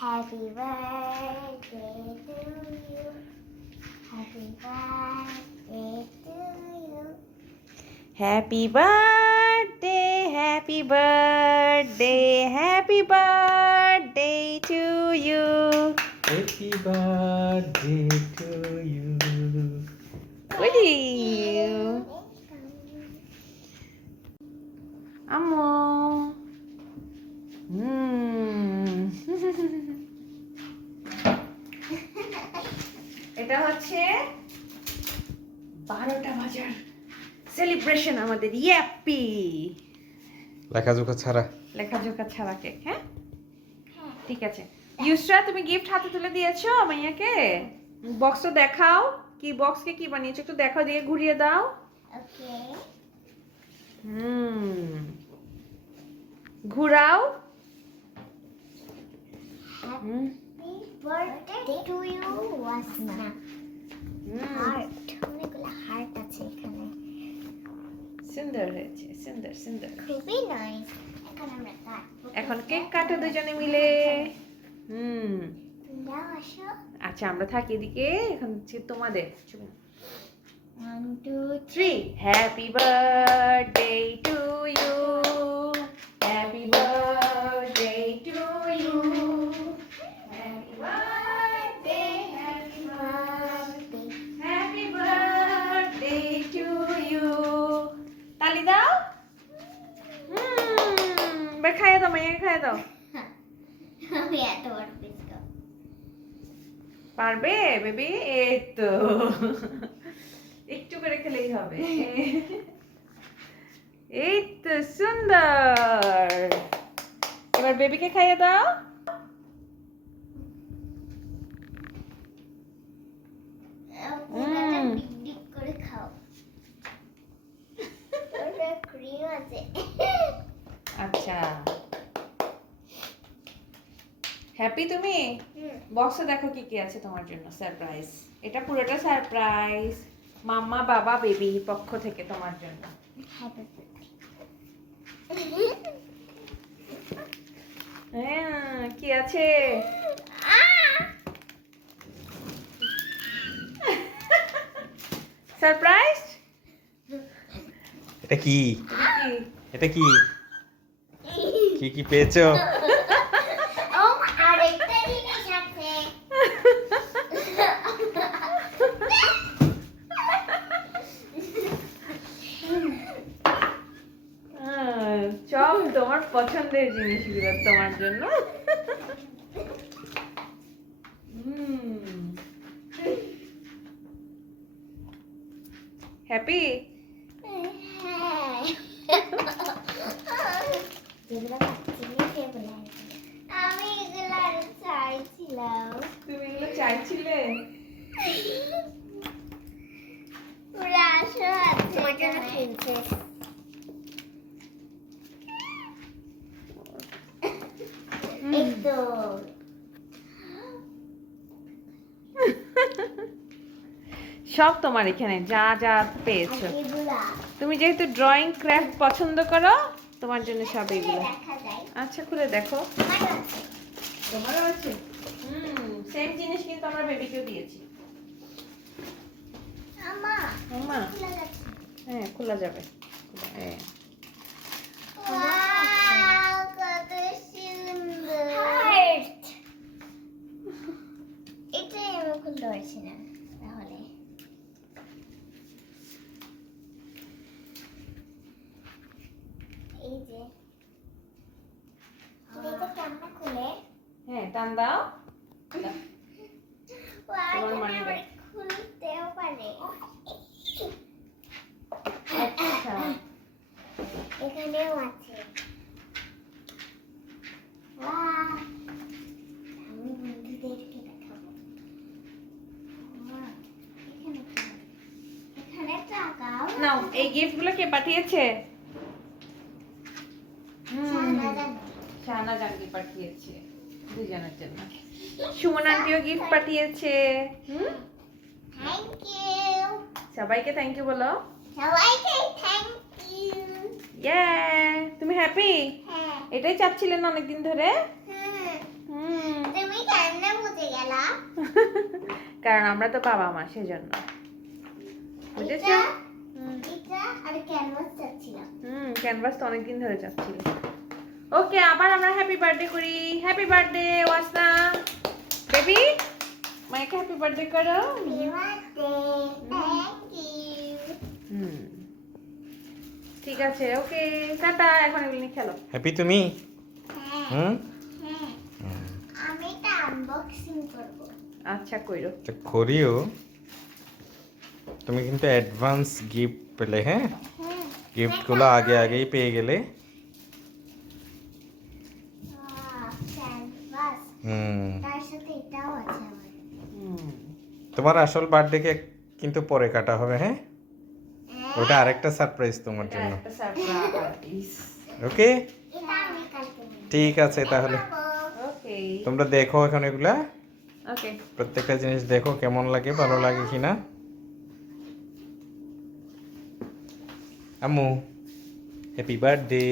Happy birthday to you. Happy birthday to you. Happy birthday, happy birthday, happy birthday to you. Happy birthday to you. Woody. you. Amor. বারোটা বাজার। Celebration আমাদের ইয়াপ্পি। লেখাজোখা ছাড়া। লেখাজোখা ছাড়া cake হ্যাঁ? ঠিক আছে। ইউসরা তুমি গিফট হাতে তুলে দিয়েছ মাইয়াকে? বক্সটা দেখাও। কি বক্সকে কি বানিয়েছো একটু দেখাও দিয়ে ঘুরিয়ে দাও। Okay. Hmm. ঘুরাও। Hmm Happy birthday to you, Wasna. সুন্দর হয়েছে সুন্দর সুন্দর। খুবই নাইস এখন আমরা কাটবো এখন কেক কাটো দুজনে মিলে। হুম। আচ্ছা আমরা থাকি এদিকে। এখন হচ্ছে তোমাদের। One two three happy birthday to you happy birthday to you happy birthday happy birthday happy birthday to you তালি দাও হুম বে খাইয়ে দাও। আমি এত বড় পিস পারবে? বেবি এই তো। একটু করে খেলেই হবে। এই তো সুন্দর। এবার বেবিকে খাইয়ে দাও। আচ্ছা। হ্যাপি তুমি? বক্সে দেখো কি কি আছে তোমার জন্য সারপ্রাইজ এটা পুরোটা সারপ্রাইজ মাম্মা বাবা বেবি পক্ষ থেকে তোমার জন্য। হ্যাঁ কি আছে? সারপ্রাইজ এটা কি? কি? এটা কি? কি কি পেয়েছ ও আরেকটা জিনিস আছে আহ, সব তোমার পছন্দের জিনিসগুলো তোমার জন্য। হ্যাপি? হ্যাঁ। আমি এগুলো চাইছিলাম তুমি এগুলো চাইছিলে। পুরো আসো আছে তোমার জন্য প্রিন্সেস এই তো সব তোমার এখানে যা যা পেয়েছ। তুমি যেহেতু ড্রয়িং ক্রাফট পছন্দ করো তোমার জন্য সব এগুলো। আচ্ছা খুলে দেখো। তোমারও আছে? হুম সেম জিনিস কিন্তু আমরা বেবিকেও দিয়েছি। আমা হ্যাঁ খোলা যাবে। হ্যাঁ ওয়াও কত সুন্দর হার্ট এটাই আমি খুলতে পারছি না তাহলে এই যে। হ্যাঁ টান দাও। তোমার এখানে money খুলতেও পারে। আচ্ছা। এখানেও আছে। আমি বন্ধুদেরকে দেখাবো? এখানে কি? নাও এই গিফটগুলো কে পাঠিয়েছে? শাহানা জানকি পাঠিয়েছে দুজনের জন্য। সুমন আন্টিও গিফট পাঠিয়েছে। হুম? থ্যাংক ইউ সবাইকে থ্যাংক ইউ বলো। সবাইকে থ্যাংক ইউ ইয়ে তুমি হ্যাপি হ্যাঁ। এটাই চাচ্ছিলেন অনেকদিন ধরে? হ্যাঁ। হুম। তুমি কারণ আমরা তো বাবা মা সেজন্য। বুঝেছ? এটা হুম। আর ক্যানভাস চাচ্ছিলাম। হুম ক্যানভাস তো অনেকদিন ধরে চাচ্ছিল ওকে আবার আমরা হ্যাপি বার্থডে করি। Happy birthday Wasna. বেবি মাইকে হ্যাপি বার্থডে করো। ঠিক আছে ওকে টাটা এখন এগুলো খেলো। হ্যাপি তুমি হ্যাঁ। হুম? হ্যাঁ। আমি এটা আনবক্সিং করব। আচ্ছা কইরো। তো করিও। তুমি কিন্তু অ্যাডভান্স গিফট পেলে হ্যাঁ? হ্যাঁ। গিফটগুলো আগে আগেই পেয়ে গেলে ক্যানভাস হুম। তার সাথে এটাও আছে আমার। তোমার আসল বার্থডে কেক কিন্তু পরে কাটা হবে হ্যাঁ? ওটা আরেকটা সারপ্রাইজ তোমার জন্য। ওকে। ঠিক আছে তাহলে। তোমরা দেখো এখন এগুলা। প্রত্যেকটা জিনিস দেখো কেমন লাগে ভালো লাগে কিনা আম্মু হ্যাপি বার্থডে